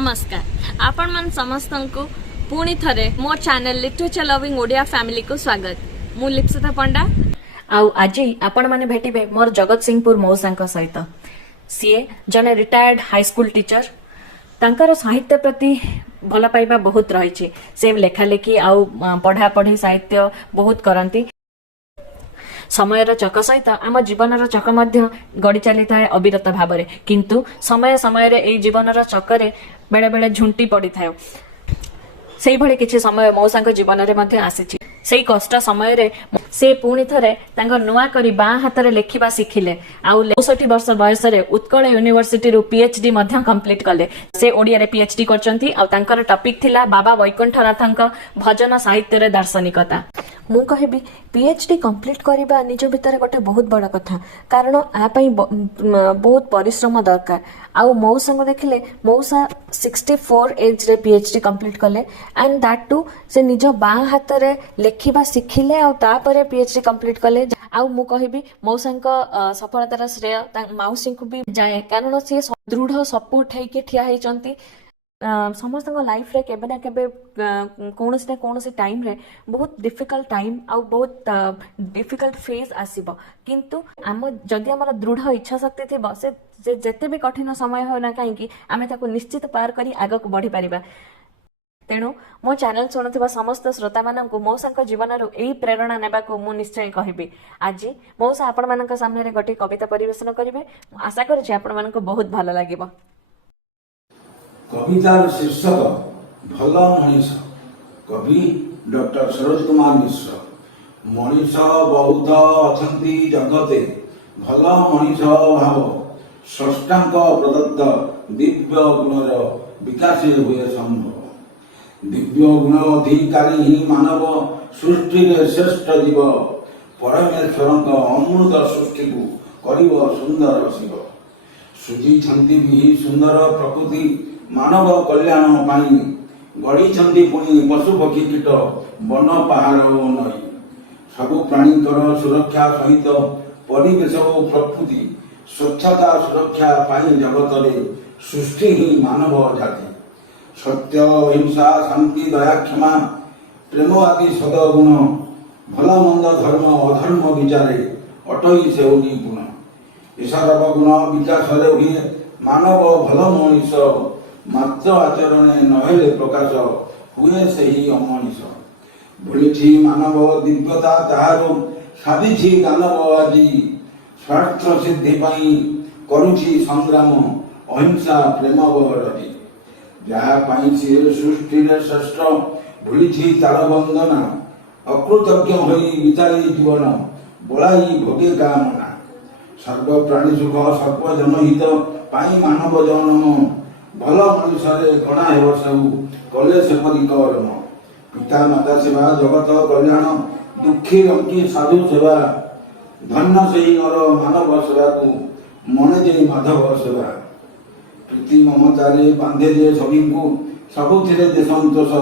नमस्कार आपण मन समस्त को पुणी थरे मो channel literature loving Odia family को स्वागत मु लिप्सिता पंडा आउ आज आपण माने भेटिबे मोर जगत सिंहपुर मौसा सहित सीए जने रिटायर्ड हाई स्कूल टीचर तांकर साहित्य प्रति भल पाइबा बहुत रही से लेखालेखी आउ पढ़ा पढ़ी साहित्य बहुत करती समयर चक सहित आम जीवन चक गड़ी चली था अविरत भाव किंतु समय समय जीवन चक्कर बेले बेले झुंटी पड़ी था से भली किछि समय मौसा जीवन में आसी से कष्ट समय से पुणी थे नुआ करी बाँ हाथ में लेखा शिखिले आउ 64 वर्ष बयस उत्कल यूनिवर्सिटी पीएचडी कंप्लीट कले से ओडिया पीएचडी कर टॉपिक थिला बाबा वैकुंठनाथ भजन साहित्य दार्शनिकता मु कहबी पीएचडी कंप्लीट करबा निज भितर गोटे बहुत बड़ा कथा कारण आपाई बहुत परिश्रम दरकार आउ मौसा देखिले मौसा 64 एज रे पीएचडी कंप्लीट कले एंड दैट टू से निज बाँ हाथ रे लेखिबा शिखिले आ तापरे पीएचडी कंप्लीट कले आउ मु कहबी मौसा सफलतार श्रेय माउसी को भी जाए कारण सी दृढ़ सपोर्ट है कि ठिया होइचंती समस्त लाइफ रे केबे ना केबे कौन टाइम रे बहुत डिफिकल्ट टाइम आउ बहुत डिफिकल्ट फेज आसीबो किंतु आम जदि आमर दृढ़ इच्छा शक्ति थिबो से जेते भी कठिन समय हो ना काहेकि आमे ताको निश्चित पार करी आगे को बढ़ी परिबा तेणु मो चैनल शुणुवा समस्त श्रोता मानक मौसा जीवन यही प्रेरणा नेबा को मु निश्चय कहबी आज मौसा आपण मानक सामने गोटे कविता परिवेशन करिवे आशा करूछि आपण मानक बहुत भल लागिबो कवितार शीर्षक भल मनीष कवि डॉक्टर सरोज कुमार मिश्र मनीष बहुत अछंती जगते भल मनीष भाव स्रष्टांक प्रदत्त दिव्य गुणर विकास हुए संभव दिव्य गुण अधिकारी ही मानव सृष्टि श्रेष्ठ जीव परमेश्वर अमृत सृष्टि को करिव सुंदर शिव सुजी भी सुंदर प्रकृति मानव कल्याण पाई गढ़ी पुणी पशु पक्षी कीट वन पहाड़ नई सबु प्राणीकर सुरक्षा सहित परिवेश और प्रकृति स्वच्छता सुरक्षा पाई जगत रे सृष्टि ही मानव जाति सत्य हिंसा शांति दया क्षमा प्रेम आदि सदगुण भल मंद धर्म अधर्म विचारे अटई सेउनी गुण ईश्वर गुण विकास हुए मानव भल मनीष मात्र आचरण नहेले प्रकाश हुए से ही अमनीष भूली मानव दिव्यता ताहार साधी दानव आज स्वार्थ सिद्धि करुछि संग्राम अहिंसा प्रेम बहरजी जहाँ सी सृष्टि श्रेष्ठ भूली तार वंदना अकृतज्ञ होई विचारी जीवन बोलाई भोगे कामना सर्व प्राणी सुख सर्व जनहित पाई मानव जन्म भल मनुष्य गणा हेब सब कले सेपरी कर्म पिता माता सेवा जगत कल्याण दुखी रंकी साधु सेवा धन्य से नर मानव सेवा को मने जे माधव सेवा प्रीति ममतारे बांधे जे सभी को सबुथिरे दे संतोष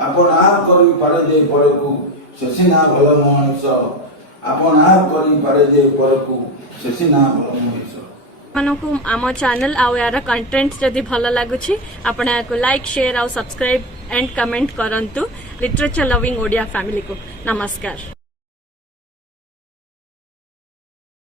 आपण आप करी पारे जे पर को सेसिना भल मनुष्य आपण आप करी पारे जे पर को सेसिना भल मनुष्य मानकु आम चैनल आउ यार कंटेंट जदि भल लागुछि आपण को लाइक शेयर आउ सब्सक्राइब एंड कमेंट करंतु लिटरेचर लविंग ओडिया फैमिली को नमस्कार।